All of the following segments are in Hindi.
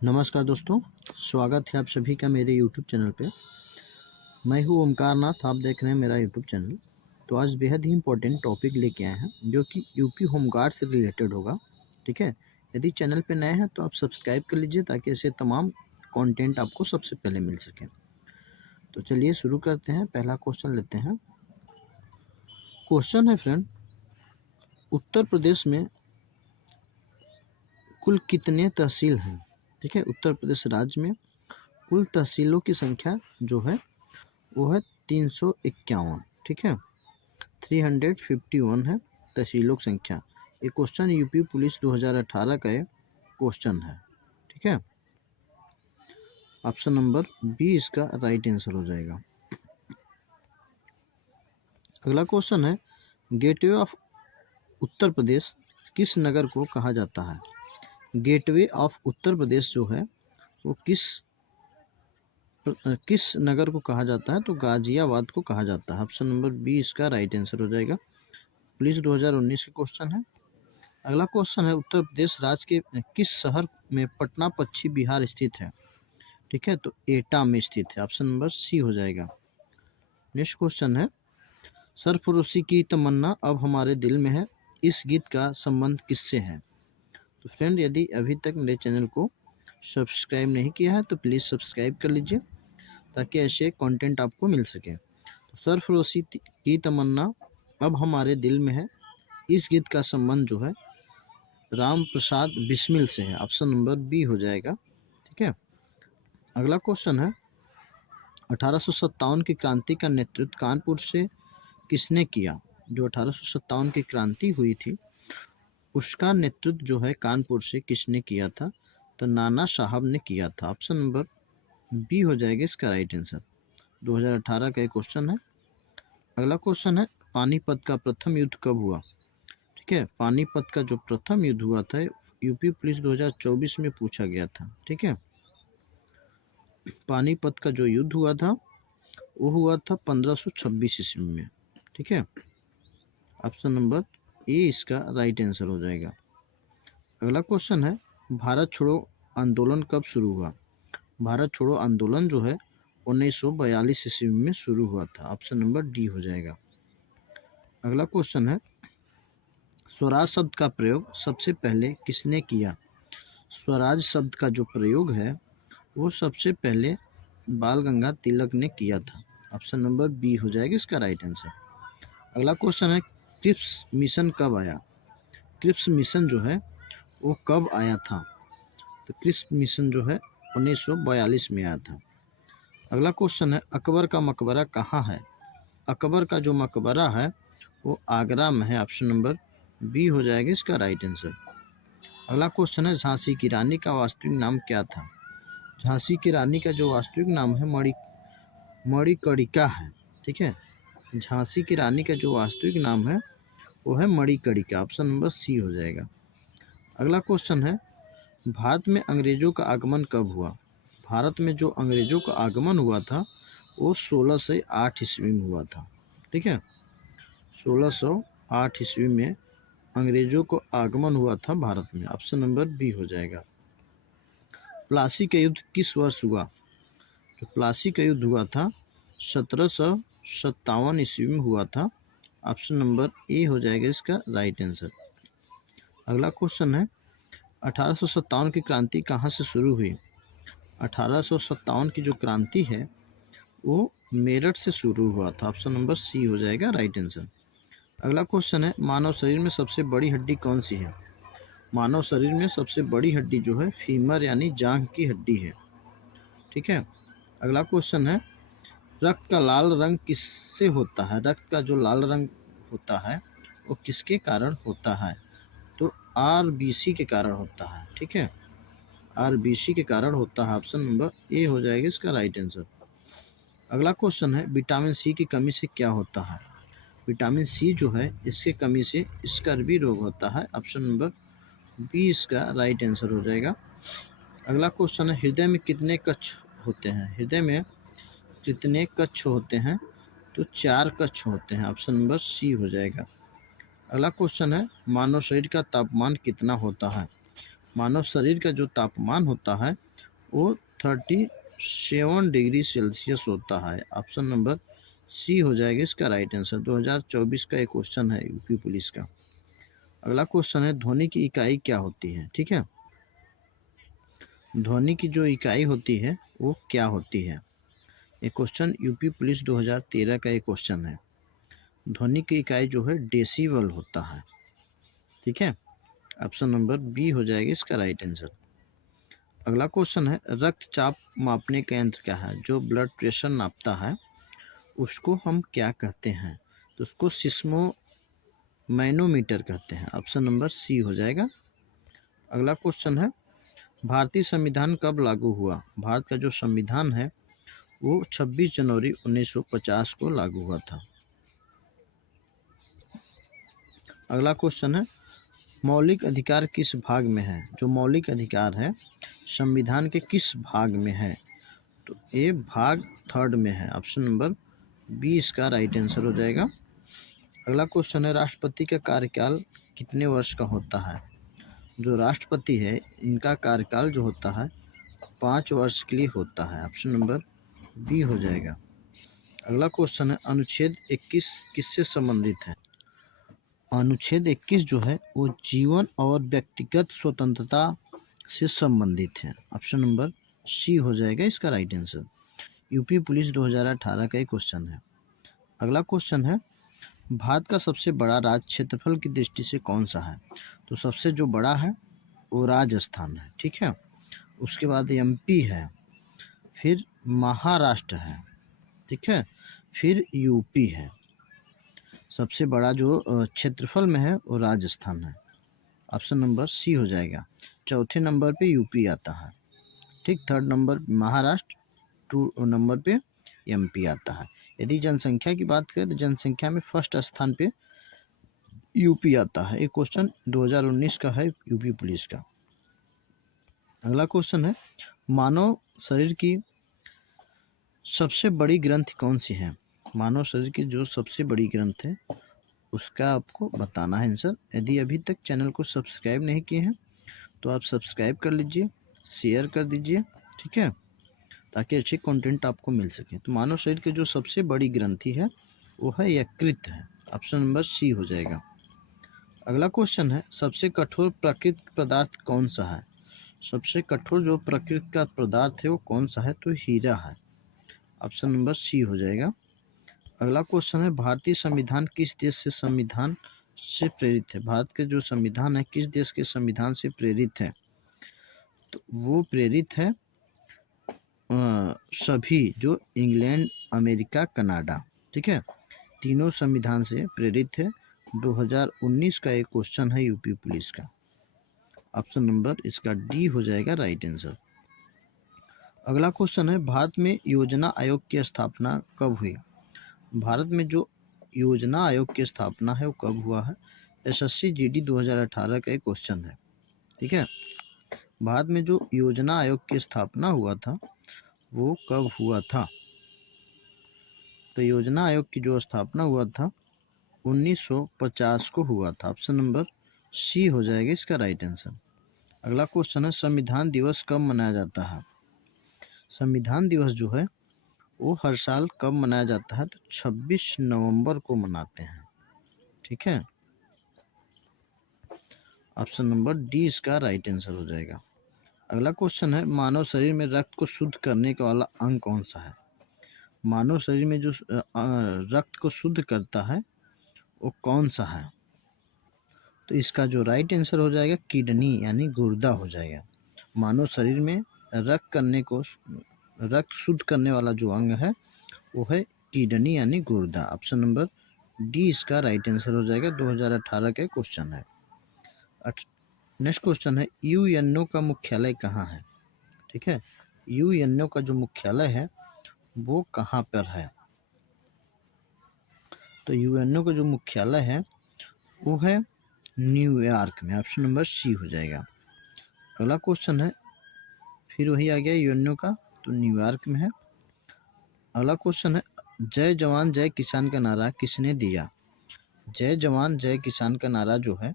नमस्कार दोस्तों, स्वागत है आप सभी का मेरे यूट्यूब चैनल पे। मैं हूँ ओमकार नाथ, आप देख रहे हैं मेरा यूट्यूब चैनल। तो आज बेहद ही इम्पोर्टेंट टॉपिक लेके आए हैं जो कि यूपी होमगार्ड से रिलेटेड होगा। ठीक है, यदि चैनल पे नए हैं तो आप सब्सक्राइब कर लीजिए ताकि ऐसे तमाम कंटेंट आपको सबसे पहले मिल सके। तो चलिए शुरू करते हैं, पहला क्वेश्चन लेते हैं। क्वेश्चन है फ्रेंड, उत्तर प्रदेश में कुल कितने तहसील हैं? ठीक है, उत्तर प्रदेश राज्य में कुल तहसीलों की संख्या जो है वो है 351। ठीक है, 351 है तहसीलों की संख्या। ये क्वेश्चन यूपी पुलिस 2018 का एक क्वेश्चन है। ठीक है, ऑप्शन नंबर बी इसका राइट आंसर हो जाएगा। अगला क्वेश्चन है, गेटवे ऑफ उत्तर प्रदेश किस नगर को कहा जाता है? गेटवे ऑफ उत्तर प्रदेश जो है वो किस नगर को कहा जाता है? तो गाजियाबाद को कहा जाता है। ऑप्शन नंबर बी इसका राइट आंसर हो जाएगा। पुलिस 2019 का क्वेश्चन है। अगला क्वेश्चन है, उत्तर प्रदेश राज्य के किस शहर में पटना पश्चिम बिहार स्थित है? ठीक है, तो एटा में स्थित है। ऑप्शन नंबर सी हो जाएगा। नेक्स्ट क्वेश्चन है, सरफरोशी की तमन्ना अब हमारे दिल में है, इस गीत का संबंध किससे है? तो फ्रेंड, यदि अभी तक मेरे चैनल को सब्सक्राइब नहीं किया है तो प्लीज़ सब्सक्राइब कर लीजिए ताकि ऐसे कंटेंट आपको मिल सके। तो सरफरोशी की तमन्ना अब हमारे दिल में है, इस गीत का संबंध जो है राम प्रसाद बिस्मिल से है। ऑप्शन नंबर बी हो जाएगा। ठीक है, अगला क्वेश्चन है, 1857 की क्रांति का नेतृत्व कानपुर से किसने किया? जो 1857 की क्रांति हुई थी उसका नेतृत्व जो है कानपुर से किसने किया था? तो नाना साहब ने किया था। ऑप्शन नंबर बी हो जाएगा इसका राइट आंसर। 2018 का एक क्वेश्चन है। अगला क्वेश्चन है, पानीपत का प्रथम युद्ध कब हुआ? ठीक है, पानीपत का जो प्रथम युद्ध हुआ था यूपी पुलिस 2024 में पूछा गया था। ठीक है, पानीपत का जो युद्ध हुआ था वो हुआ था 1526 ईस्वी में। ठीक है, ऑप्शन नंबर ए इसका राइट आंसर हो जाएगा। अगला क्वेश्चन है, भारत छोड़ो आंदोलन कब शुरू हुआ? भारत छोड़ो आंदोलन जो है 1942 ईस्वी में शुरू हुआ था। ऑप्शन नंबर डी हो जाएगा। अगला क्वेश्चन है, स्वराज शब्द का प्रयोग सबसे पहले किसने किया? स्वराज शब्द का जो प्रयोग है वो सबसे पहले बाल गंगा तिलक ने किया था। ऑप्शन नंबर बी हो जाएगा इसका राइट आंसर। अगला क्वेश्चन है, क्रिप्स मिशन कब आया? क्रिप्स मिशन जो है वो कब आया था? तो क्रिप्स मिशन जो है 1942 में आया था। अगला क्वेश्चन है, अकबर का मकबरा कहाँ है? अकबर का जो मकबरा है वो आगरा में है। ऑप्शन नंबर बी हो जाएगा इसका राइट आंसर। अगला क्वेश्चन है, झांसी की रानी का वास्तविक नाम क्या था? झांसी की रानी का जो वास्तविक नाम है मणिकर्णिका है। ठीक है, झांसी की रानी का जो वास्तविक नाम है वो है मणिकर्णिका। ऑप्शन नंबर सी हो जाएगा। अगला क्वेश्चन है, भारत में अंग्रेजों का आगमन कब हुआ? भारत में जो अंग्रेजों का आगमन हुआ था वो 1608 ईस्वी में हुआ था। ठीक है, 1608 ईस्वी में अंग्रेजों को आगमन हुआ था भारत में। ऑप्शन नंबर बी हो जाएगा। प्लासी का युद्ध किस वर्ष हुआ? तो प्लासी का युद्ध हुआ था 1757 ईस्वी में हुआ था। ऑप्शन नंबर ए हो जाएगा इसका राइट आंसर। अगला क्वेश्चन है, 1857 की क्रांति कहाँ से शुरू हुई? 1857 की जो क्रांति है वो मेरठ से शुरू हुआ था। ऑप्शन नंबर सी हो जाएगा राइट आंसर। अगला क्वेश्चन है, मानव शरीर में सबसे बड़ी हड्डी कौन सी है? मानव शरीर में सबसे बड़ी हड्डी जो है फीमर यानी जांघ की हड्डी है। ठीक है, अगला क्वेश्चन है, रक्त का लाल रंग किससे होता है? रक्त का जो लाल रंग होता है वो किसके कारण होता है? तो आरबीसी के कारण होता है। ठीक है, आरबीसी के कारण होता है। ऑप्शन नंबर ए हो जाएगा इसका राइट आंसर। अगला क्वेश्चन है, विटामिन सी की कमी से क्या होता है? विटामिन सी जो है इसके कमी से स्कर्वी रोग होता है। ऑप्शन नंबर बी इसका राइट आंसर हो जाएगा। अगला क्वेश्चन है, हृदय में कितने कक्ष होते हैं? हृदय में कितने कक्ष होते हैं? तो 4 कक्ष होते हैं। ऑप्शन नंबर सी हो जाएगा। अगला क्वेश्चन है, मानव शरीर का तापमान कितना होता है? मानव शरीर का जो तापमान होता है वो 37 डिग्री सेल्सियस होता है। ऑप्शन नंबर सी हो जाएगा इसका राइट आंसर। 2024 का एक क्वेश्चन है यूपी पुलिस का। अगला क्वेश्चन है ध्वनि की इकाई क्या होती है। ठीक है, ध्वनि की जो इकाई होती है वो क्या होती है। ये क्वेश्चन यूपी पुलिस 2013 का एक क्वेश्चन है। ध्वनि की इकाई जो है डेसिबल होता है। ठीक है, ऑप्शन नंबर बी हो जाएगा इसका राइट आंसर। अगला क्वेश्चन है रक्तचाप मापने का यंत्र क्या है। जो ब्लड प्रेशर नापता है उसको हम क्या कहते हैं। तो उसको सिस्मो मैनोमीटर कहते हैं। ऑप्शन नंबर सी हो जाएगा। अगला क्वेश्चन है भारतीय संविधान कब लागू हुआ। भारत का जो संविधान है वो 26 जनवरी 1950 को लागू हुआ था। अगला क्वेश्चन है मौलिक अधिकार किस भाग में है। जो मौलिक अधिकार है संविधान के किस भाग में है। तो ये भाग 3 में है। ऑप्शन नंबर बी इसका राइट आंसर हो जाएगा। अगला क्वेश्चन है राष्ट्रपति का कार्यकाल कितने वर्ष का होता है। जो राष्ट्रपति है इनका कार्यकाल जो होता है 5 वर्ष के लिए होता है। ऑप्शन नंबर बी हो जाएगा। अगला क्वेश्चन है अनुच्छेद 21 किससे संबंधित है। अनुच्छेद 21 जो है वो जीवन और व्यक्तिगत स्वतंत्रता से संबंधित है। ऑप्शन नंबर सी हो जाएगा इसका राइट आंसर। यूपी पुलिस 2018 का एक क्वेश्चन है। अगला क्वेश्चन है भारत का सबसे बड़ा राज्य क्षेत्रफल की दृष्टि से कौन सा है। तो सबसे जो बड़ा है वो राजस्थान है। ठीक है, उसके बाद एमपी है, फिर महाराष्ट्र है। ठीक है, फिर यूपी है। सबसे बड़ा जो क्षेत्रफल में है वो राजस्थान है। ऑप्शन नंबर सी हो जाएगा। चौथे नंबर पे यूपी आता है। ठीक, 3rd नंबर महाराष्ट्र, 2 नंबर पे एमपी आता है। यदि जनसंख्या की बात करें तो जनसंख्या में फर्स्ट स्थान पे यूपी आता है। एक क्वेश्चन 2019 का है यूपी पुलिस का। अगला क्वेश्चन है मानव शरीर की सबसे बड़ी ग्रंथि कौन सी है। मानव शरीर की जो सबसे बड़ी ग्रंथ है उसका आपको बताना है आंसर। यदि अभी तक चैनल को सब्सक्राइब नहीं किए हैं तो आप सब्सक्राइब कर लीजिए, शेयर कर दीजिए। ठीक है, ताकि अच्छे कंटेंट आपको मिल सके। तो मानव शरीर की जो सबसे बड़ी ग्रंथि है वो है यकृत है। ऑप्शन नंबर सी हो जाएगा। अगला क्वेश्चन है सबसे कठोर प्राकृतिक पदार्थ कौन सा है। सबसे कठोर जो प्रकृति का पदार्थ है वो कौन सा है। तो हीरा है। ऑप्शन नंबर सी हो जाएगा। अगला क्वेश्चन है भारतीय संविधान किस देश से संविधान से प्रेरित है। भारत के जो संविधान है किस देश के संविधान से प्रेरित है। तो वो प्रेरित है सभी जो इंग्लैंड, अमेरिका, कनाडा। ठीक है, तीनों संविधान से प्रेरित है। 2019 का एक क्वेश्चन है यूपी पुलिस का। ऑप्शन नंबर इसका डी हो जाएगा राइट आंसर। अगला क्वेश्चन है भारत में योजना आयोग की स्थापना कब हुई। भारत में जो योजना आयोग की स्थापना है वो कब हुआ है। एसएससी जीडी 2018 का एक क्वेश्चन है। ठीक है, भारत में जो योजना आयोग की स्थापना हुआ था वो कब हुआ था। तो योजना आयोग की जो स्थापना हुआ था 1950 को हुआ था। ऑप्शन नंबर सी हो जाएगा इसका राइट आंसर। अगला क्वेश्चन है संविधान दिवस कब मनाया जाता है। संविधान दिवस जो है वो हर साल कब मनाया जाता है। तो 26 नवंबर को मनाते हैं। ठीक है, ऑप्शन नंबर डी इसका राइट आंसर हो जाएगा। अगला क्वेश्चन है मानव शरीर में रक्त को शुद्ध करने का वाला अंग कौन सा है। मानव शरीर में जो रक्त को शुद्ध करता है वो कौन सा है। तो इसका जो राइट आंसर हो जाएगा किडनी यानी गुर्दा हो जाएगा। मानव शरीर में रक्त शुद्ध करने वाला जो अंग है वो है किडनी यानी गुर्दा। ऑप्शन नंबर डी इसका राइट आंसर हो जाएगा। 2018 का क्वेश्चन है। नेक्स्ट क्वेश्चन है यूएनओ का मुख्यालय कहाँ है। ठीक है, यूएनओ का जो मुख्यालय है वो कहाँ पर है। तो यूएनओ का जो मुख्यालय है वो है न्यूयॉर्क में। ऑप्शन नंबर सी हो जाएगा। अगला क्वेश्चन है फिर वही आ गया यूएनओ का, तो न्यूयॉर्क में है। अगला क्वेश्चन है जय जवान जय किसान का नारा किसने दिया। जय जवान जय किसान का नारा जो है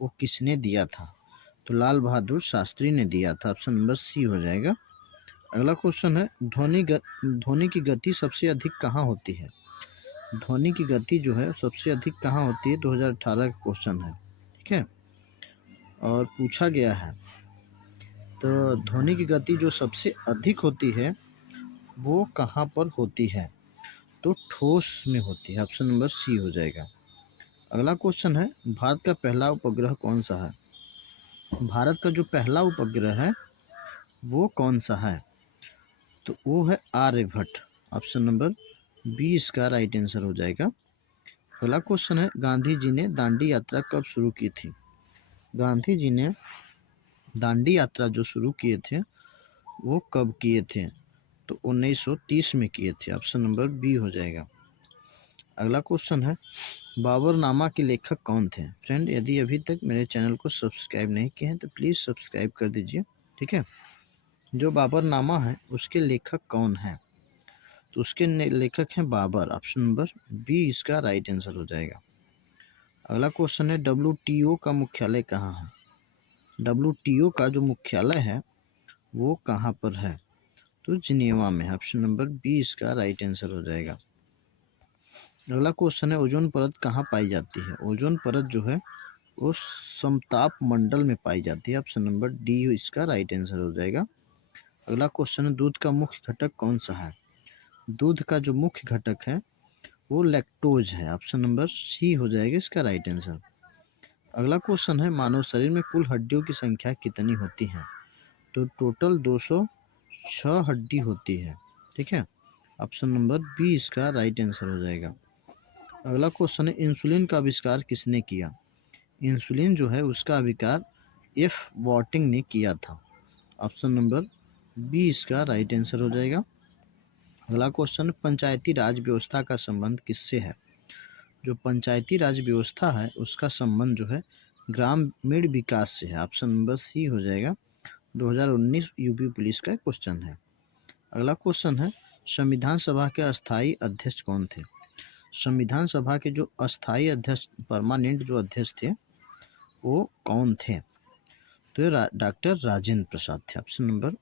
वो किसने दिया था। तो लाल बहादुर शास्त्री ने दिया था। ऑप्शन नंबर सी हो जाएगा। अगला क्वेश्चन है ध्वनि की गति सबसे अधिक कहाँ होती है। ध्वनि की गति जो है सबसे अधिक कहाँ होती है, 2018 का क्वेश्चन है। ठीक है, और पूछा गया है। तो ध्वनि की गति जो सबसे अधिक होती है वो कहाँ पर होती है, तो ठोस में होती है। ऑप्शन नंबर सी हो जाएगा। अगला क्वेश्चन है भारत का पहला उपग्रह कौन सा है। भारत का जो पहला उपग्रह है वो कौन सा है, तो वो है आर्यभट्ट। ऑप्शन नंबर बी इसका राइट आंसर हो जाएगा। अगला क्वेश्चन है गांधी जी ने दांडी यात्रा कब शुरू की थी। गांधी जी ने दांडी यात्रा जो शुरू किए थे वो कब किए थे, तो 1930 में किए थे। ऑप्शन नंबर बी हो जाएगा। अगला क्वेश्चन है बाबरनामा के लेखक कौन थे। फ्रेंड, यदि अभी तक मेरे चैनल को सब्सक्राइब नहीं किए हैं तो प्लीज़ सब्सक्राइब कर दीजिए। ठीक है, जो बाबरनामा है उसके लेखक कौन है, तो उसके लेखक हैं बाबर। ऑप्शन नंबर बी इसका राइट आंसर हो जाएगा। अगला क्वेश्चन है WTO का मुख्यालय कहाँ है। WTO का जो मुख्यालय है वो कहाँ पर है, तो जिनेवा में। ऑप्शन नंबर बी इसका राइट आंसर हो जाएगा। अगला क्वेश्चन है ओजोन परत कहाँ पाई जाती है। ओजोन परत जो है वो समताप मंडल में पाई जाती है। ऑप्शन नंबर डी इसका राइट आंसर हो जाएगा। अगला क्वेश्चन है दूध का मुख्य घटक कौन सा है। दूध का जो मुख्य घटक है वो लैक्टोज है। ऑप्शन नंबर सी हो जाएगा इसका राइट आंसर। अगला क्वेश्चन है मानव शरीर में कुल हड्डियों की संख्या कितनी होती है, तो टोटल 206 हड्डी होती है। ठीक है, ऑप्शन नंबर बी इसका राइट आंसर हो जाएगा। अगला क्वेश्चन है इंसुलिन का आविष्कार किसने किया। इंसुलिन जो है उसका आविष्कार एफ वॉटिंग ने किया था। ऑप्शन नंबर बी इसका राइट आंसर हो जाएगा। अगला क्वेश्चन पंचायती राज व्यवस्था का संबंध किससे है। जो पंचायती राज व्यवस्था है उसका संबंध जो है ग्रामीण विकास से है। ऑप्शन नंबर सी हो जाएगा। 2019 यूपी पुलिस का क्वेश्चन है। अगला क्वेश्चन है संविधान सभा के अस्थाई अध्यक्ष कौन थे। संविधान सभा के जो अस्थाई अध्यक्ष परमानेंट जो अध्यक्ष थे वो कौन थे, तो ये डॉक्टर राजेंद्र प्रसाद थे। ऑप्शन नंबर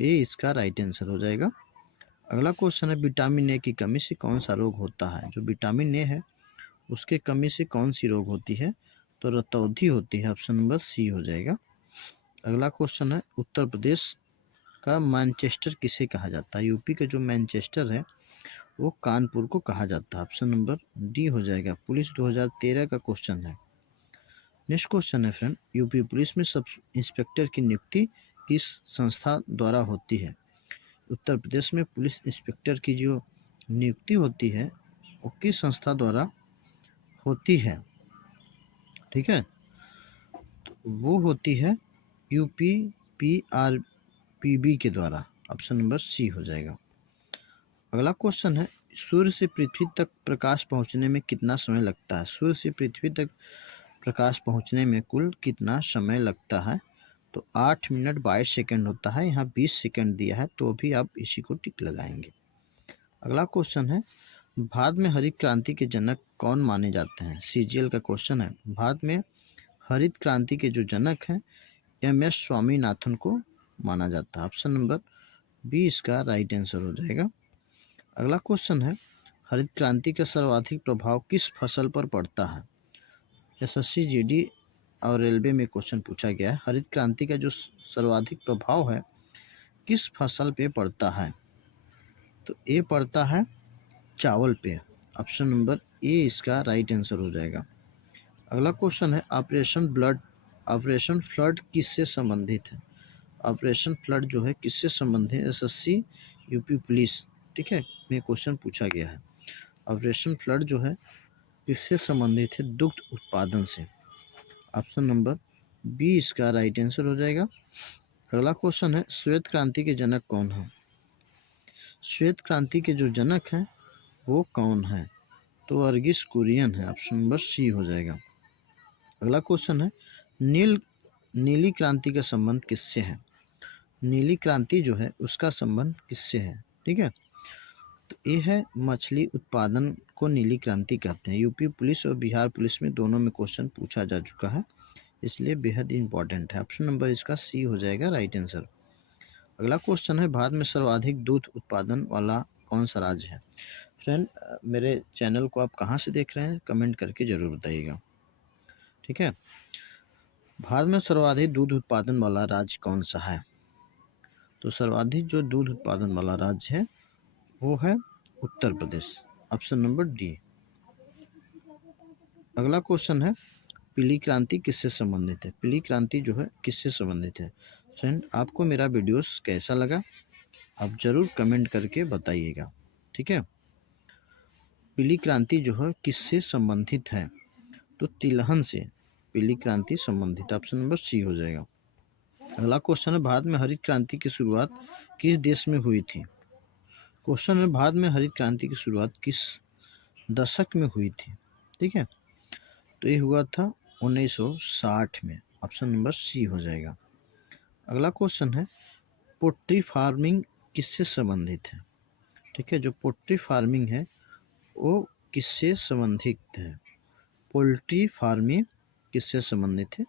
ए इसका राइट आंसर हो जाएगा। अगला क्वेश्चन है विटामिन ए की कमी से कौन सा रोग होता है। जो विटामिन ए है उसके कमी से कौन सी रोग होती है, तो रतौंधी होती है। ऑप्शन नंबर सी हो जाएगा। अगला क्वेश्चन है उत्तर प्रदेश का मैनचेस्टर किसे कहा जाता है। यूपी का जो मैनचेस्टर है वो कानपुर को कहा जाता है। ऑप्शन नंबर डी हो जाएगा। पुलिस 2013 का क्वेश्चन है। नेक्स्ट क्वेश्चन है फ्रेंड यूपी पुलिस में सब इंस्पेक्टर की नियुक्ति किस संस्था द्वारा होती है। उत्तर प्रदेश में पुलिस इंस्पेक्टर की जो नियुक्ति होती है वो किस संस्था द्वारा होती है। ठीक है, तो वो होती है UPPRPB के द्वारा। ऑप्शन नंबर सी हो जाएगा। अगला क्वेश्चन है सूर्य से पृथ्वी तक प्रकाश पहुंचने में कितना समय लगता है। सूर्य से पृथ्वी तक प्रकाश पहुंचने में कुल कितना समय लगता है, तो 8 मिनट 22 सेकंड होता है। यहाँ 20 सेकंड दिया है तो भी आप इसी को टिक लगाएंगे। अगला क्वेश्चन है भारत में हरित क्रांति के जनक कौन माने जाते हैं। CGL का क्वेश्चन है। भारत में हरित क्रांति के जो जनक हैं MS स्वामीनाथन को माना जाता है। ऑप्शन नंबर बी इसका राइट आंसर हो जाएगा। अगला क्वेश्चन है हरित क्रांति का सर्वाधिक प्रभाव किस फसल पर पड़ता है। SSC GD और रेलवे में क्वेश्चन पूछा गया है हरित क्रांति का जो सर्वाधिक प्रभाव है किस फसल पे पड़ता है, तो ये पड़ता है चावल पे। ऑप्शन नंबर ए इसका राइट आंसर हो जाएगा। अगला क्वेश्चन है ऑपरेशन फ्लड किससे संबंधित है। ऑपरेशन फ्लड जो है किससे संबंधित है। SSC यूपी पुलिस, ठीक है, में क्वेश्चन पूछा गया है। ऑपरेशन फ्लड जो है किससे संबंधित है, दुग्ध उत्पादन से। ऑप्शन नंबर बी इसका राइट आंसर हो जाएगा। अगला क्वेश्चन है श्वेत क्रांति के जनक कौन है। श्वेत क्रांति के जो जनक हैं वो कौन है, तो वर्गीस कुरियन है। ऑप्शन नंबर सी हो जाएगा। अगला क्वेश्चन है नीली क्रांति का संबंध किससे है। नीली क्रांति जो है उसका संबंध किससे है, ठीक है, तो ये है मछली उत्पादन को नीली क्रांति कहते हैं। यूपी पुलिस और बिहार पुलिस में दोनों में क्वेश्चन पूछा जा चुका है, इसलिए बेहद इंपॉर्टेंट है। ऑप्शन नंबर इसका सी हो जाएगा राइट आंसर। अगला क्वेश्चन है, भारत में सर्वाधिक दूध उत्पादन वाला कौन सा राज्य है। फ्रेंड, मेरे चैनल को आप कहाँ से देख रहे हैं कमेंट करके ज़रूर बताइएगा। ठीक है, भारत में सर्वाधिक दूध उत्पादन वाला राज्य कौन सा है। तो सर्वाधिक जो दूध उत्पादन वाला राज्य है वो है Uttar Pradesh, option number D. अगला क्वेश्चन है, पीली क्रांति किससे संबंधित है। पीली क्रांति जो है किससे संबंधित है। फ्रेंड, आपको मेरा वीडियोस कैसा लगा आप ज़रूर कमेंट करके बताइएगा। ठीक है, पीली क्रांति जो है किससे संबंधित है, तो तिलहन से पीली क्रांति संबंधित, ऑप्शन नंबर सी हो जाएगा। अगला क्वेश्चन है, भारत में हरित क्रांति की शुरुआत किस देश में हुई थी। क्वेश्चन है, भारत में हरित क्रांति की शुरुआत किस दशक में हुई थी। ठीक है, तो ये हुआ था 1960 में, ऑप्शन नंबर सी हो जाएगा। अगला क्वेश्चन है, पोल्ट्री फार्मिंग किससे संबंधित है। ठीक है, जो पोल्ट्री फार्मिंग है वो किससे संबंधित है। पोल्ट्री फार्मिंग किससे संबंधित है,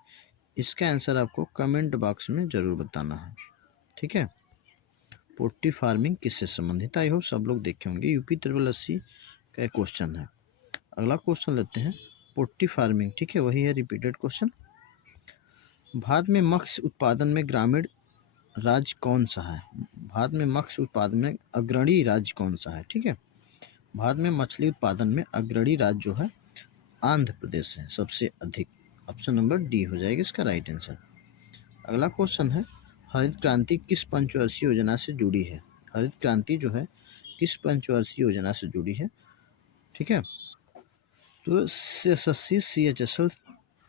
इसका आंसर आपको कमेंट बॉक्स में ज़रूर बताना है। ठीक है, पोल्ट्री फार्मिंग किससे संबंधित, आई होप सब लोग देखे होंगे, यूपी 8380 का क्वेश्चन है। अगला क्वेश्चन लेते हैं, पोल्ट्री फार्मिंग, ठीक है वही है रिपीटेड क्वेश्चन। भारत में मत्स्य उत्पादन में ग्रामीण राज्य कौन सा है। भारत में मत्स्य उत्पादन में अग्रणी राज्य कौन सा है। ठीक है, भारत में मछली उत्पादन में अग्रणी राज्य जो है आंध्र प्रदेश है सबसे अधिक, ऑप्शन नंबर डी हो जाएगा इसका राइट आंसर। अगला क्वेश्चन है, हरित क्रांति किस पंचवर्षीय योजना से जुड़ी है। हरित क्रांति जो है किस पंचवर्षीय योजना से जुड़ी है। ठीक है, तो SSC CHSL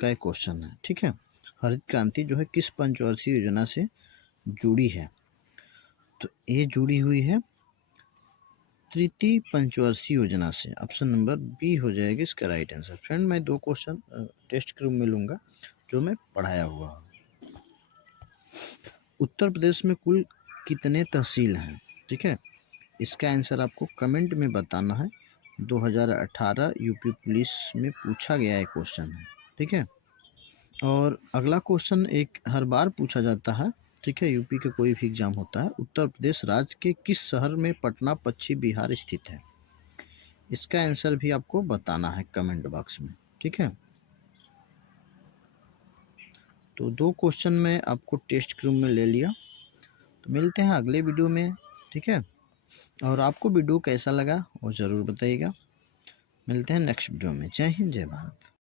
का क्वेश्चन है। ठीक है, हरित क्रांति जो है किस पंचवर्षीय योजना से जुड़ी है, तो ये जुड़ी हुई है तृतीय पंचवर्षीय योजना से, ऑप्शन नंबर बी हो जाएगा इसका राइट आंसर। फ्रेंड, मैं 2 क्वेश्चन टेस्ट के रूप में लूँगा जो मैं पढ़ाया हुआ हूँ। उत्तर प्रदेश में कुल कितने तहसील हैं। ठीक है, इसका आंसर आपको कमेंट में बताना है। 2018 यूपी पुलिस में पूछा गया है क्वेश्चन है। ठीक है, और अगला क्वेश्चन एक हर बार पूछा जाता है। ठीक है, यूपी का कोई भी एग्जाम होता है, उत्तर प्रदेश राज्य के किस शहर में पटना पश्चिम बिहार स्थित है, इसका आंसर भी आपको बताना है कमेंट बॉक्स में। ठीक है, तो 2 क्वेश्चन मैं आपको टेस्ट के रूम में ले लिया, तो मिलते हैं अगले वीडियो में। ठीक है, और आपको वीडियो कैसा लगा वो ज़रूर बताइएगा। मिलते हैं नेक्स्ट वीडियो में। जय हिंद, जय भारत।